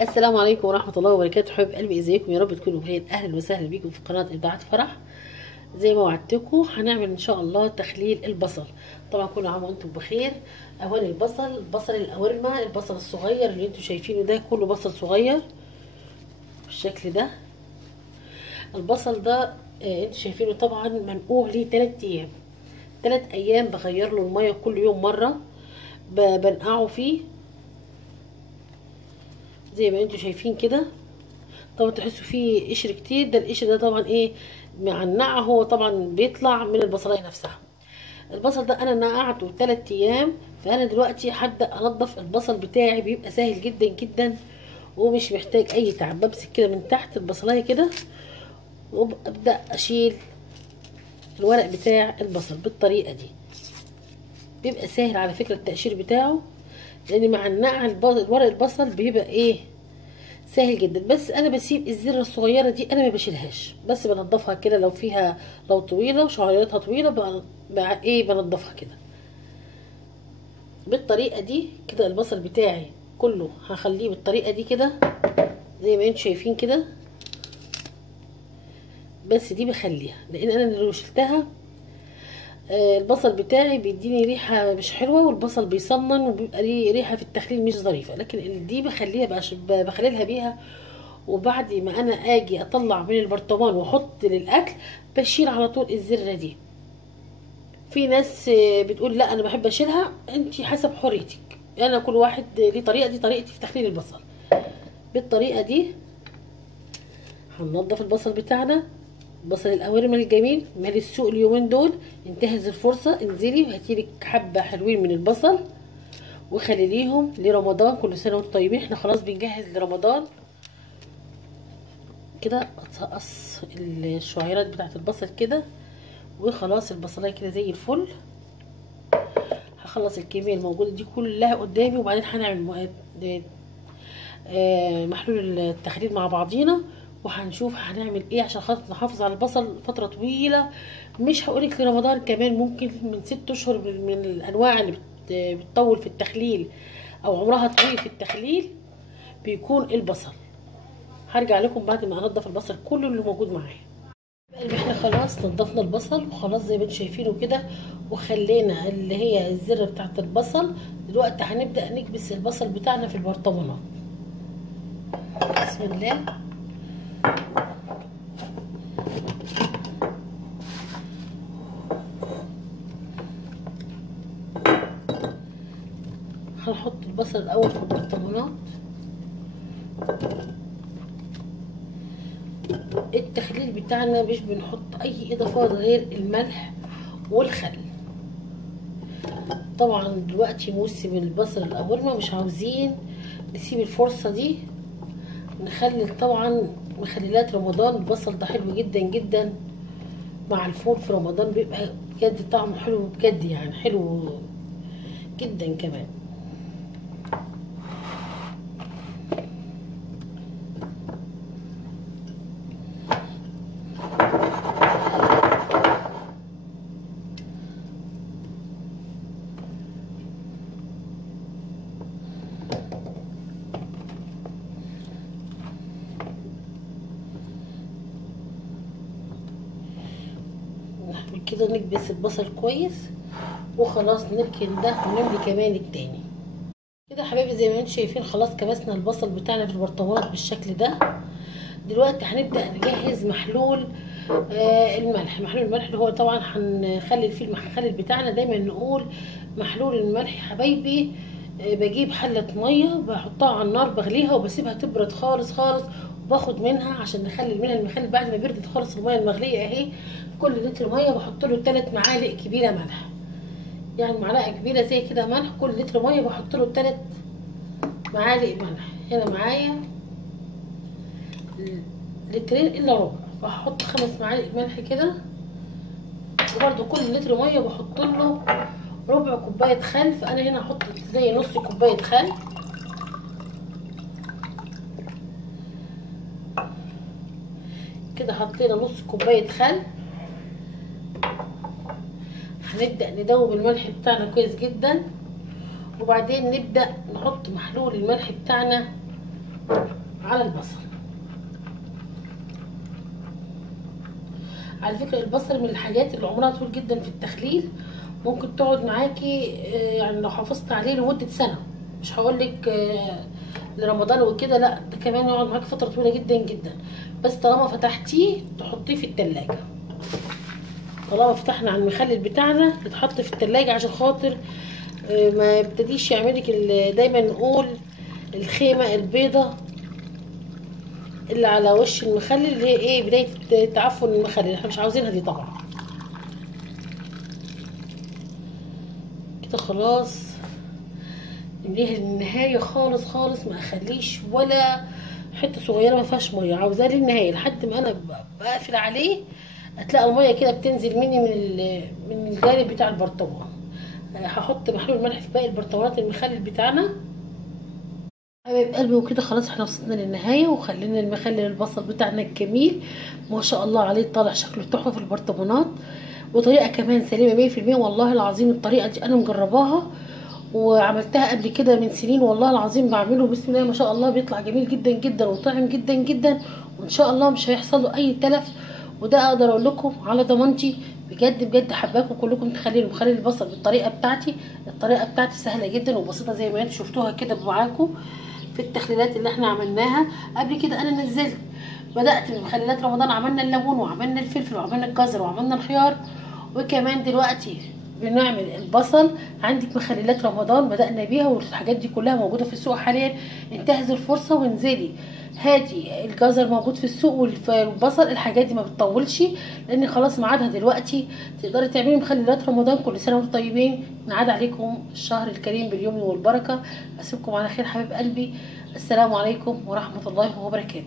السلام عليكم ورحمة الله وبركاته. حبايب قلبي، ازيكم؟ يا رب تكونوا بخير. اهلا وسهلا بيكم في قناة ابداعات فرح. زي ما وعدتكم هنعمل ان شاء الله تخليل البصل. طبعا كل عام وانتم بخير. اولا البصل الاورمة، البصل الصغير اللي انتم شايفينه ده كله بصل صغير بالشكل ده. البصل ده انتم شايفينه طبعا منقوع ليه 3 ايام. 3 ايام بغير له المية كل يوم مرة، بنقعه فيه زي ما انتم شايفين كده. طبعا تحسوا فيه قشر كتير، ده القشر ده طبعا ايه، مع النقع هو طبعا بيطلع من البصلايه نفسها. البصل ده انا نقعته 3 ايام، فانا دلوقتي هبدا انضف البصل بتاعي. بيبقى سهل جدا جدا ومش محتاج اي تعب. بمسك كده من تحت البصلايه كده وابدا اشيل الورق بتاع البصل بالطريقه دي. بيبقى سهل على فكره التقشير بتاعه، لان مع النقع ورق البصل بيبقى ايه، سهل جدا. بس انا بسيب الزره الصغيره دي، انا ما بشيلهاش، بس بنضفها كده. لو فيها لو طويله وشعيرتها طويله بنضفها كده بالطريقه دي كده. البصل بتاعي كله هخليه بالطريقه دي كده زي ما انتم شايفين كده. بس دي بخليها لان انا لو شلتها البصل بتاعي بيديني ريحه مش حلوه، والبصل بيصمن وبيبقى ليه ريحه في التخليل مش ظريفه. لكن دي بخليها بخللها بيها. وبعد ما انا اجي اطلع من البرطمان واحط للاكل، بشيل على طول الزره دي. في ناس بتقول لا انا بحب اشيلها، انت حسب حريتك. انا كل واحد ليه طريقه، دي طريقتي في تخليل البصل. بالطريقه دي هننضف البصل بتاعنا. البصل الاورمه الجميل مال السوق اليومين دول، انتهز الفرصه، انزلي وهاتيلك حبه حلوين من البصل وخليليهم لرمضان. كل سنه وانتم طيبين، احنا خلاص بنجهز لرمضان كده. اقص الشعيرات بتاعت البصل كده وخلاص. البصلايه كده زي الفل. هخلص الكميه الموجوده دي كلها قدامي، وبعدين هنعمل محلول التخليل مع بعضينا، وهنشوف هنعمل ايه عشان خاطر نحافظ على البصل فتره طويله. مش هقولك لرمضان، كمان ممكن من 6 اشهر من الانواع اللي بتطول في التخليل او عمرها طويل في التخليل بيكون البصل. هرجع لكم بعد ما انضف البصل كله اللي موجود معايا. احنا خلاص نضفنا البصل وخلاص زي ما انتم شايفينه كده، وخلينا اللي هي الزره بتاعت البصل. دلوقتي هنبدا نكبس البصل بتاعنا في البرطمانات. بسم الله. هنحط البصل الاول في البرطمانات. التخليل بتاعنا مش بنحط اي اضافات غير الملح والخل. طبعا دلوقتي موسم البصل الاورمه، مش عاوزين نسيب الفرصه دي. نخلل طبعا مخللات رمضان. البصل ده حلو جدا جدا مع الفول في رمضان، بيبقى بجد طعمه حلو بجد، يعني حلو جدا كمان. كده نكبس البصل كويس وخلاص نركن ده ونملي كمان التاني كده. حبايبي زي ما انتم شايفين خلاص كبسنا البصل بتاعنا في البرطمانات بالشكل ده. دلوقتي هنبدا نجهز محلول الملح. محلول الملح اللي هو طبعا هنخلي فيه المخلل بتاعنا. دايما نقول محلول الملح يا حبايبي. بجيب حله ميه بحطها على النار بغليها وبسيبها تبرد خالص خالص، وباخد منها عشان نخلي منها المخلل. بعد ما بردت خالص الميه المغليه اهي، كل لتر ميه بحط له 3 معالق كبيره ملح. يعني معلقه كبيره زي كده ملح، كل لتر ميه بحط له 3 معالق ملح. هنا معايا لترين الا ربع، فهحط 5 معالق ملح كده. وبرده كل لتر ميه بحط له ربع كوبايه خل، فانا هنا هحط زي نص كوبايه خل كده. حطينا نص كوبايه خل. هنبدا ندوب الملح بتاعنا كويس جدا، وبعدين نبدا نحط محلول الملح بتاعنا على البصل. على فكره البصل من الحاجات اللي عمرها طويل جدا في التخليل، ممكن تقعد معاكي يعني لو حافظت عليه لمده سنه، مش هقولك لرمضان وكده، لا ده كمان يقعد معاكي فتره طويله جدا جدا. بس طالما فتحتيه تحطيه في التلاجة، طالما فتحنا على المخلل بتاعنا يتحط في التلاجة عشان خاطر ما يبتديش يعملك دايما نقول الخيمه البيضه اللي على وش المخلل، اللي هي ايه بدايه تعفن المخلل، احنا مش عاوزينها دي طبعا. كده خلاص نمليها للنهايه خالص خالص، ما اخليش ولا حته صغيره ما فيهاش ميه، عاوزاه للنهايه لحد ما انا بقفل عليه هتلاقي الميه كده بتنزل مني من الجانب بتاع البرطمان. هحط محلول ملح في باقي البرطمانات المخلل بتاعنا. حبايب قلبي وكده خلاص احنا وصلنا للنهايه، وخلينا المخلل البصل بتاعنا الجميل ما شاء الله عليه طالع شكله تحفه في البرطمانات، وطريقه كمان سليمه 100%. والله العظيم الطريقه دي انا مجرباها وعملتها قبل كده من سنين، والله العظيم بعمله بسم الله ما شاء الله بيطلع جميل جدا جدا وطعم جدا جدا، وان شاء الله مش هيحصل له اي تلف. وده اقدر اقول لكم على ضمانتي بجد بجد. حباكم كلكم تخليوا مخلل البصل بالطريقه بتاعتي. الطريقه بتاعتي سهله جدا وبسيطه زي ما انتم شفتوها كده معاكم في التخليلات اللي احنا عملناها قبل كده. انا نزلت بدات بمخللات رمضان، عملنا الليمون وعملنا الفلفل وعملنا الجزر وعملنا الخيار، وكمان دلوقتي بنعمل البصل. عندك مخللات رمضان بدأنا بيها، والحاجات دي كلها موجودة في السوق حاليا. انتهز الفرصة وانزلي هاتي الجزر موجود في السوق والبصل، الحاجات دي ما بتطولش لان خلاص ميعادها دلوقتي. تقدري تعملي مخللات رمضان. كل سنة وانتم طيبين، نعاد عليكم الشهر الكريم باليمن والبركة. اسيبكم على خير حبيب قلبي، السلام عليكم ورحمة الله وبركاته.